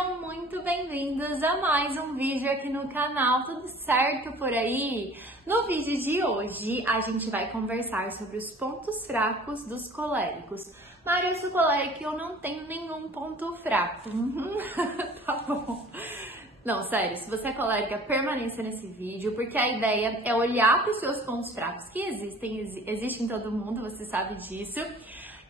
Sejam muito bem-vindos a mais um vídeo aqui no canal, tudo certo por aí? No vídeo de hoje, a gente vai conversar sobre os pontos fracos dos coléricos. Mário, eu sou colérica e eu não tenho nenhum ponto fraco. Tá bom. Não, sério, se você é colérica, permaneça nesse vídeo, porque a ideia é olhar para os seus pontos fracos, que existem em todo mundo, você sabe disso,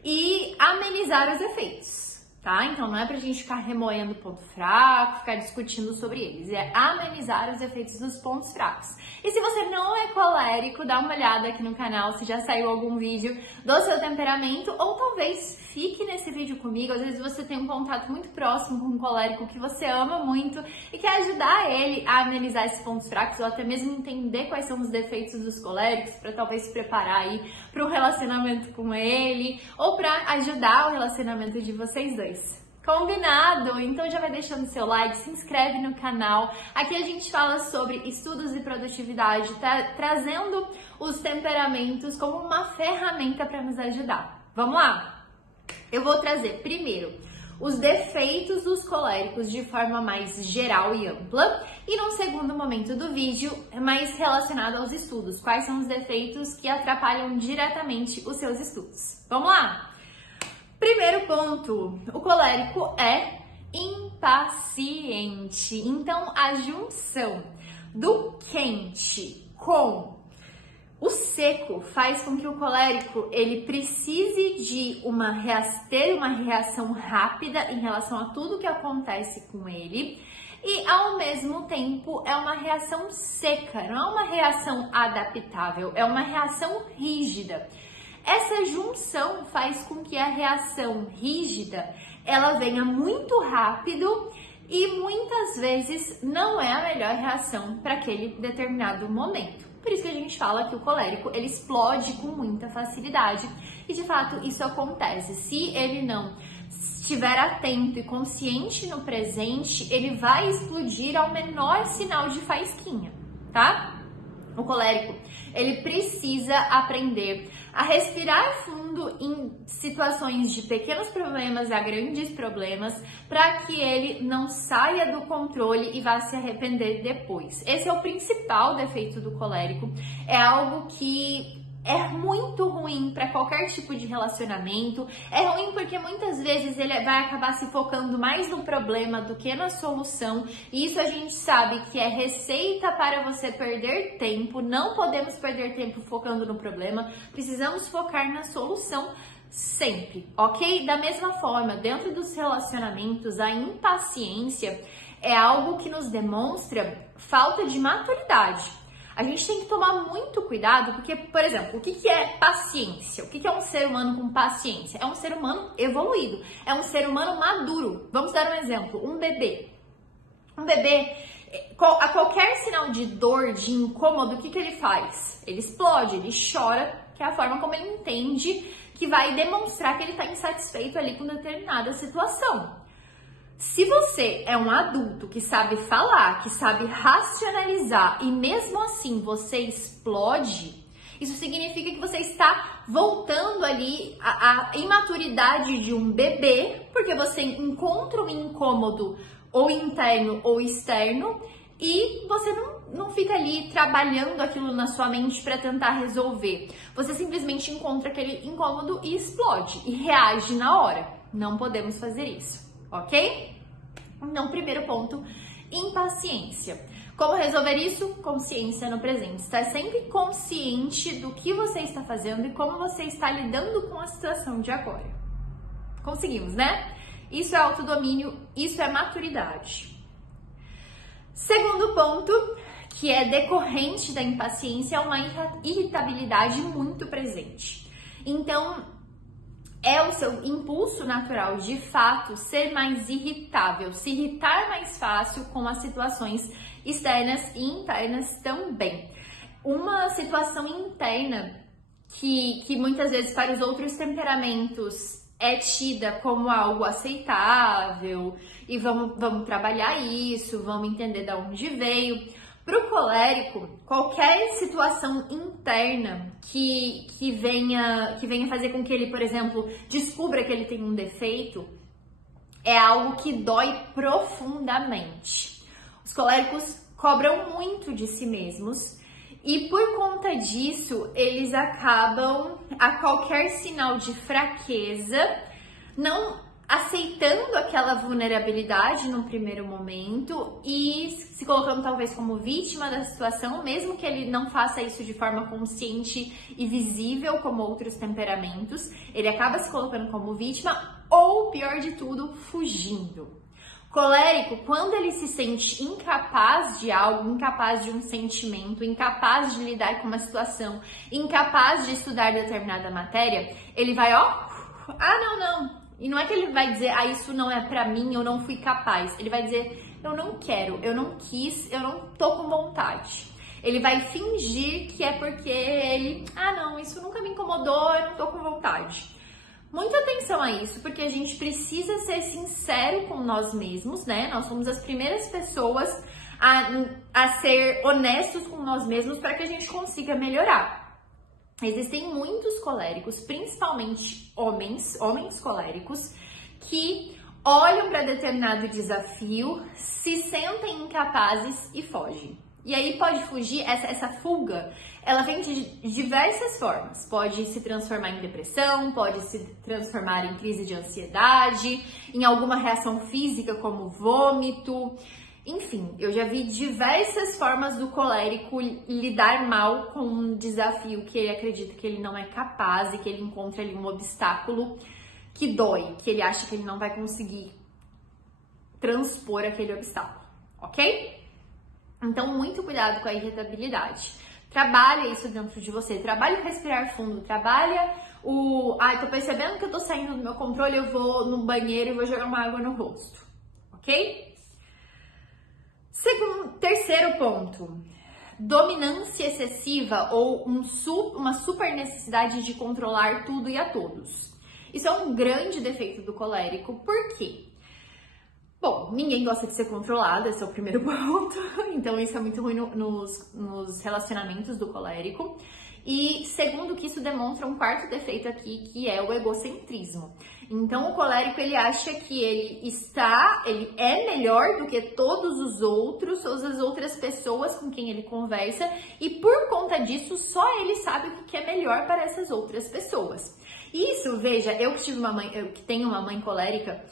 e amenizar os efeitos. Tá? Então não é pra gente ficar remoendo ponto fraco, ficar discutindo sobre eles, é amenizar os efeitos dos pontos fracos. E se você não é colérico, dá uma olhada aqui no canal se já saiu algum vídeo do seu temperamento, ou talvez fique nesse vídeo comigo. Às vezes você tem um contato muito próximo com um colérico que você ama muito e quer ajudar ele a amenizar esses pontos fracos, ou até mesmo entender quais são os defeitos dos coléricos, para talvez se preparar aí para um relacionamento com ele, ou para ajudar o relacionamento de vocês dois. Combinado? Então já vai deixando seu like, se inscreve no canal. Aqui a gente fala sobre estudos e produtividade, trazendo os temperamentos como uma ferramenta para nos ajudar. Vamos lá? Eu vou trazer primeiro os defeitos dos coléricos de forma mais geral e ampla, e num segundo momento do vídeo, mais relacionado aos estudos. Quais são os defeitos que atrapalham diretamente os seus estudos? Vamos lá? Primeiro ponto, o colérico é impaciente. Então, a junção do quente com o seco faz com que o colérico ele precise de ter uma reação rápida em relação a tudo que acontece com ele, e ao mesmo tempo é uma reação seca, não é uma reação adaptável, é uma reação rígida. Essa junção faz com que a reação rígida ela venha muito rápido e muitas vezes não é a melhor reação para aquele determinado momento. Por isso que a gente fala que o colérico ele explode com muita facilidade, e de fato isso acontece. Se ele não estiver atento e consciente no presente, ele vai explodir ao menor sinal de faísquinha, tá? O colérico, ele precisa aprender a respirar fundo em situações de pequenos problemas a grandes problemas, para que ele não saia do controle e vá se arrepender depois. Esse é o principal defeito do colérico, é algo que é muito ruim para qualquer tipo de relacionamento. É ruim porque muitas vezes ele vai acabar se focando mais no problema do que na solução. E isso a gente sabe que é receita para você perder tempo. Não podemos perder tempo focando no problema. Precisamos focar na solução sempre, ok? Da mesma forma, dentro dos relacionamentos, a impaciência é algo que nos demonstra falta de maturidade. A gente tem que tomar muito cuidado, porque, por exemplo, o que é paciência? O que é um ser humano com paciência? É um ser humano evoluído, é um ser humano maduro. Vamos dar um exemplo, um bebê. Um bebê, a qualquer sinal de dor, de incômodo, o que ele faz? Ele explode, ele chora, que é a forma como ele entende que vai demonstrar que ele está insatisfeito ali com determinada situação. Se você é um adulto que sabe falar, que sabe racionalizar e mesmo assim você explode, isso significa que você está voltando ali à imaturidade de um bebê, porque você encontra um incômodo ou interno ou externo e você não fica ali trabalhando aquilo na sua mente para tentar resolver. Você simplesmente encontra aquele incômodo e explode e reage na hora. Não podemos fazer isso. Ok? Então, primeiro ponto, impaciência. Como resolver isso? Consciência no presente. Estar sempre consciente do que você está fazendo e como você está lidando com a situação de agora. Conseguimos, né? Isso é autodomínio, isso é maturidade. Segundo ponto, que é decorrente da impaciência, é uma irritabilidade muito presente. Então, é o seu impulso natural, de fato, ser mais irritável, se irritar mais fácil com as situações externas e internas também. Uma situação interna que muitas vezes para os outros temperamentos é tida como algo aceitável e vamos trabalhar isso, vamos entender de onde veio. Para o colérico, qualquer situação interna que venha fazer com que ele, por exemplo, descubra que ele tem um defeito, é algo que dói profundamente. Os coléricos cobram muito de si mesmos e por conta disso, eles acabam a qualquer sinal de fraqueza, não aceitando aquela vulnerabilidade no primeiro momento e se colocando talvez como vítima da situação, mesmo que ele não faça isso de forma consciente e visível como outros temperamentos, ele acaba se colocando como vítima ou, pior de tudo, fugindo. Colérico, quando ele se sente incapaz de algo, incapaz de um sentimento, incapaz de lidar com uma situação, incapaz de estudar determinada matéria, ele vai, não. E não é que ele vai dizer, isso não é pra mim, eu não fui capaz. Ele vai dizer, eu não quero, eu não quis, eu não tô com vontade. Ele vai fingir que é porque ele, não, isso nunca me incomodou, eu não tô com vontade. Muita atenção a isso, porque a gente precisa ser sincero com nós mesmos, né? Nós somos as primeiras pessoas a ser honestos com nós mesmos para que a gente consiga melhorar. Existem muitos coléricos, principalmente homens coléricos, que olham para determinado desafio, se sentem incapazes e fogem. E aí pode fugir, essa fuga, ela vem de diversas formas. Pode se transformar em depressão, pode se transformar em crise de ansiedade, em alguma reação física como vômito. Enfim, eu já vi diversas formas do colérico lidar mal com um desafio que ele acredita que ele não é capaz e que ele encontra ali um obstáculo que dói, que ele acha que ele não vai conseguir transpor aquele obstáculo, ok? Então, muito cuidado com a irritabilidade. Trabalha isso dentro de você, trabalha o respirar fundo, trabalha tô percebendo que eu tô saindo do meu controle, eu vou no banheiro e vou jogar uma água no rosto, ok? Terceiro ponto, dominância excessiva ou uma super necessidade de controlar tudo e a todos. Isso é um grande defeito do colérico, por quê? Bom, ninguém gosta de ser controlado, esse é o primeiro ponto, então isso é muito ruim nos relacionamentos do colérico. E segundo, que isso demonstra um quarto defeito aqui, que é o egocentrismo. Então o colérico, ele acha que ele é melhor do que todas as outras pessoas com quem ele conversa, e por conta disso, só ele sabe o que é melhor para essas outras pessoas. Isso, veja, eu que tenho uma mãe colérica,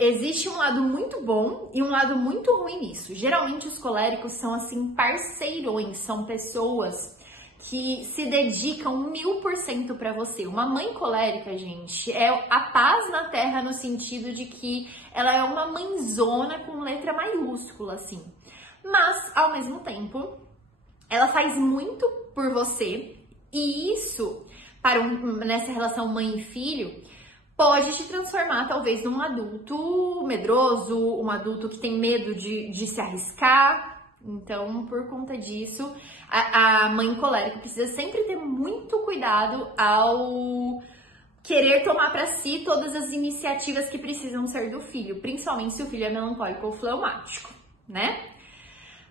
existe um lado muito bom e um lado muito ruim nisso. Geralmente os coléricos são assim parceirões, são pessoas que se dedicam 1000% para você. Uma mãe colérica, gente, é a paz na terra no sentido de que ela é uma mãezona com letra maiúscula, assim. Mas, ao mesmo tempo, ela faz muito por você e isso, nessa relação mãe e filho, pode te transformar talvez num adulto medroso, um adulto que tem medo de se arriscar. Então, por conta disso, a mãe colérica precisa sempre ter muito cuidado ao querer tomar para si todas as iniciativas que precisam ser do filho, principalmente se o filho é melancólico ou fleumático, né?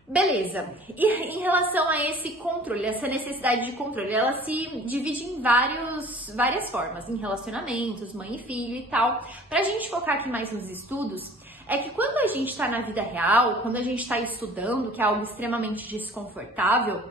Beleza, e em relação a esse controle, essa necessidade de controle, ela se divide em várias formas, em relacionamentos, mãe e filho e tal. Pra gente focar aqui mais nos estudos, é que quando a gente tá na vida real, quando a gente tá estudando, que é algo extremamente desconfortável,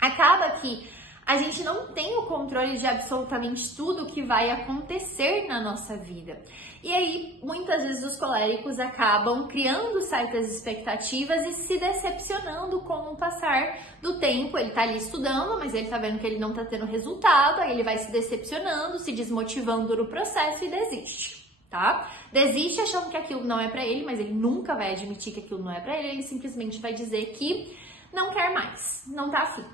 acaba que a gente não tem o controle de absolutamente tudo que vai acontecer na nossa vida. E aí, muitas vezes os coléricos acabam criando certas expectativas e se decepcionando com o passar do tempo. Ele tá ali estudando, mas ele tá vendo que ele não tá tendo resultado, aí ele vai se decepcionando, se desmotivando no processo e desiste, tá? Desiste achando que aquilo não é pra ele, mas ele nunca vai admitir que aquilo não é pra ele simplesmente vai dizer que não quer mais, não tá afim.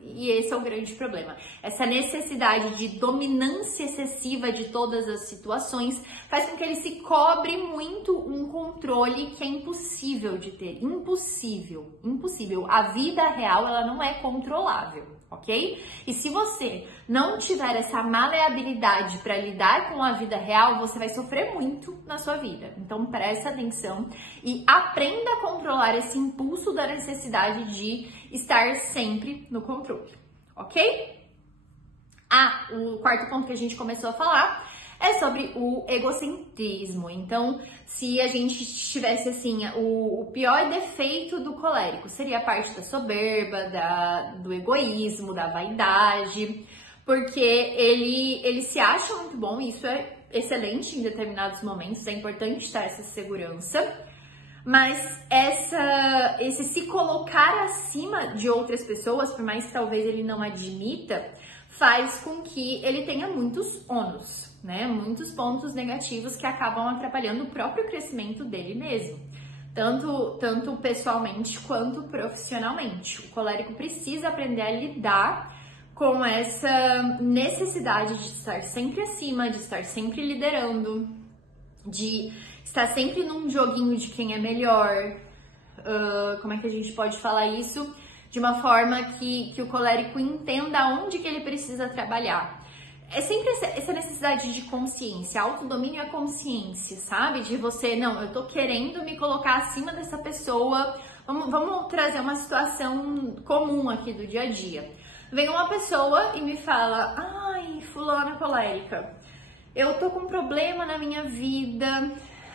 E esse é o grande problema. Essa necessidade de dominância excessiva de todas as situações faz com que ele se cobre muito um controle que é impossível de ter. Impossível, impossível. A vida real, ela não é controlável, ok? E se você não tiver essa maleabilidade para lidar com a vida real, você vai sofrer muito na sua vida. Então presta atenção e aprenda a controlar esse impulso da necessidade de estar sempre no controle, ok? O quarto ponto que a gente começou a falar é sobre o egocentrismo. Então, se a gente tivesse assim, o pior defeito do colérico seria a parte da soberba, do egoísmo, da vaidade, porque ele se acha muito bom, e isso é excelente em determinados momentos, é importante ter essa segurança, mas esse se colocar acima de outras pessoas, por mais que talvez ele não admita, faz com que ele tenha muitos ônus, né? Muitos pontos negativos que acabam atrapalhando o próprio crescimento dele mesmo, tanto pessoalmente quanto profissionalmente. O colérico precisa aprender a lidar com essa necessidade de estar sempre acima, de estar sempre liderando, de estar sempre num joguinho de quem é melhor. Como é que a gente pode falar isso? De uma forma que o colérico entenda onde que ele precisa trabalhar. É sempre essa necessidade de consciência, autodomínio é consciência, sabe? De você, não, eu tô querendo me colocar acima dessa pessoa. Vamos trazer uma situação comum aqui do dia a dia. Vem uma pessoa e me fala, ai, fulana colérica, eu tô com um problema na minha vida,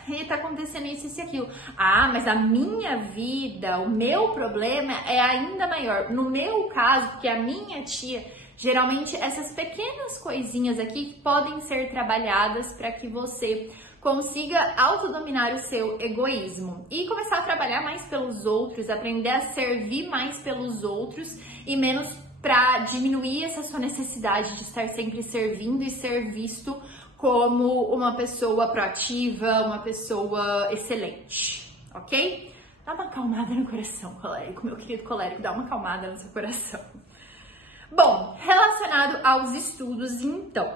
e tá acontecendo isso e aquilo. Ah, mas a minha vida, o meu problema é ainda maior. No meu caso, porque a minha tia, geralmente essas pequenas coisinhas aqui podem ser trabalhadas para que você consiga autodominar o seu egoísmo e começar a trabalhar mais pelos outros, aprender a servir mais pelos outros e menos para diminuir essa sua necessidade de estar sempre servindo e ser visto como uma pessoa proativa, uma pessoa excelente, ok? Dá uma acalmada no coração, colérico, meu querido colérico, dá uma acalmada no seu coração. Bom, relacionado aos estudos, então,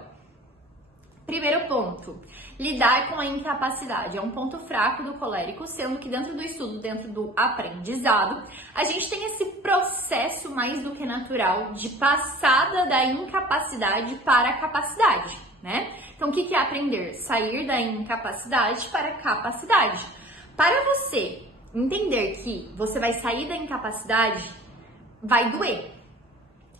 primeiro ponto, lidar com a incapacidade. É um ponto fraco do colérico, sendo que dentro do estudo, dentro do aprendizado, a gente tem esse processo mais do que natural de passada da incapacidade para a capacidade, né? Então, o que é aprender? Sair da incapacidade para a capacidade. Para você entender que você vai sair da incapacidade, vai doer,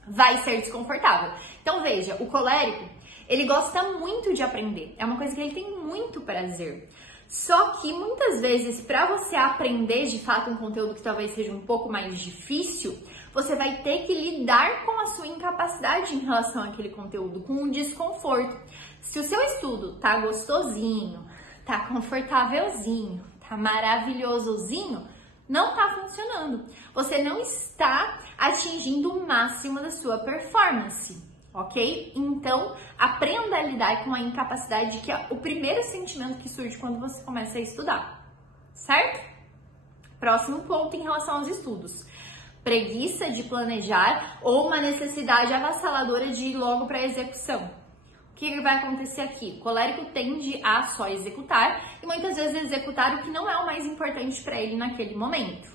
vai ser desconfortável. Então, veja, o colérico, ele gosta muito de aprender. É uma coisa que ele tem muito prazer. Só que, muitas vezes, para você aprender, de fato, um conteúdo que talvez seja um pouco mais difícil, você vai ter que lidar com a sua incapacidade em relação àquele conteúdo, com o desconforto. Se o seu estudo tá gostosinho, tá confortávelzinho, tá maravilhosozinho, não tá funcionando. Você não está atingindo o máximo da sua performance, ok? Então, aprenda a lidar com a incapacidade, que é o primeiro sentimento que surge quando você começa a estudar, certo? Próximo ponto em relação aos estudos. Preguiça de planejar ou uma necessidade avassaladora de ir logo para a execução. O que vai acontecer aqui? O colérico tende a só executar e muitas vezes executar o que não é o mais importante para ele naquele momento.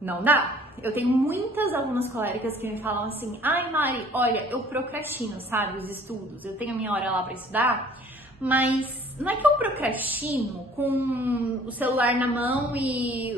Não dá. Eu tenho muitas alunas coléricas que me falam assim, ai Mari, olha, eu procrastino, sabe, os estudos, eu tenho a minha hora lá para estudar, mas não é que eu procrastino com o celular na mão e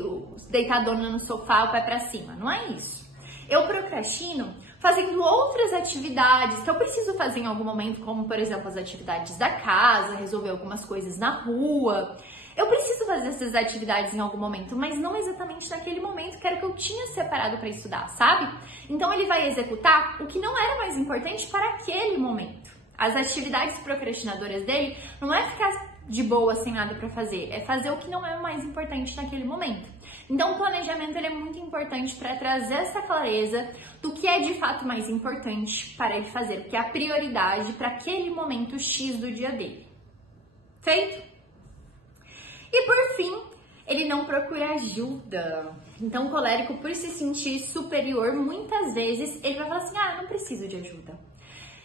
deitadona no sofá, o pé para cima, não é isso. Eu procrastino fazendo outras atividades que eu preciso fazer em algum momento, como, por exemplo, as atividades da casa, resolver algumas coisas na rua. Eu preciso fazer essas atividades em algum momento, mas não exatamente naquele momento que era o que eu tinha separado para estudar, sabe? Então, ele vai executar o que não era mais importante para aquele momento. As atividades procrastinadoras dele não é ficar de boa sem nada para fazer, é fazer o que não é mais importante naquele momento. Então, o planejamento ele é muito importante para trazer essa clareza do que é de fato mais importante para ele fazer, o que é a prioridade para aquele momento X do dia dele. Feito? E por fim, ele não procura ajuda. Então, o colérico, por se sentir superior, muitas vezes ele vai falar assim, eu não preciso de ajuda.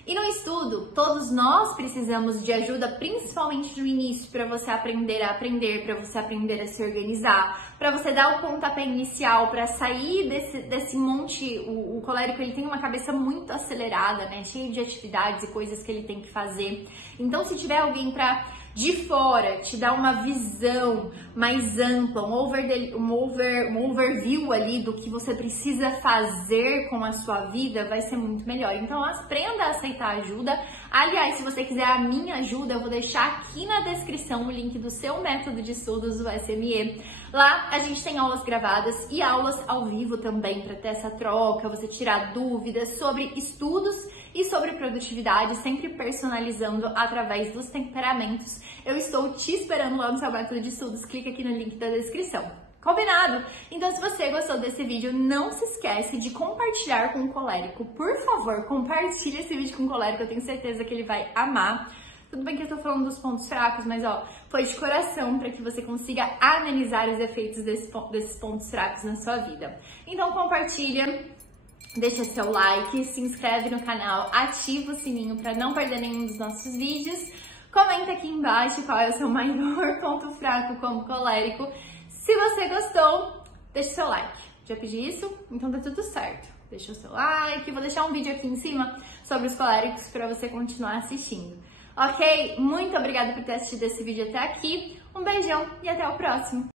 E no estudo, todos nós precisamos de ajuda, principalmente no início, para você aprender a aprender, para você aprender a se organizar, para você dar o pontapé inicial, para sair desse monte. O colérico ele tem uma cabeça muito acelerada, né? Cheio de atividades e coisas que ele tem que fazer. Então, se tiver alguém para de fora te dar uma visão mais ampla, um overview ali do que você precisa fazer com a sua vida, vai ser muito melhor. Então, aprenda a aceitar ajuda, Aliás, se você quiser a minha ajuda, eu vou deixar aqui na descrição o link do seu método de estudos, o SME. Lá a gente tem aulas gravadas e aulas ao vivo também para ter essa troca, você tirar dúvidas sobre estudos e sobre produtividade, sempre personalizando através dos temperamentos. Eu estou te esperando lá no seu método de estudos, clica aqui no link da descrição. Combinado? Então, se você gostou desse vídeo, não se esquece de compartilhar com o colérico. Por favor, compartilhe esse vídeo com o colérico, eu tenho certeza que ele vai amar. Tudo bem que eu tô falando dos pontos fracos, mas ó, foi de coração para que você consiga amenizar os efeitos desses pontos fracos na sua vida. Então, compartilha. Deixa seu like, se inscreve no canal, ativa o sininho para não perder nenhum dos nossos vídeos. Comenta aqui embaixo qual é o seu maior ponto fraco como colérico. Se você gostou, deixa seu like. Já pedi isso? Então tá tudo certo. Deixa o seu like, vou deixar um vídeo aqui em cima sobre os coléricos para você continuar assistindo. Ok? Muito obrigada por ter assistido esse vídeo até aqui. Um beijão e até o próximo.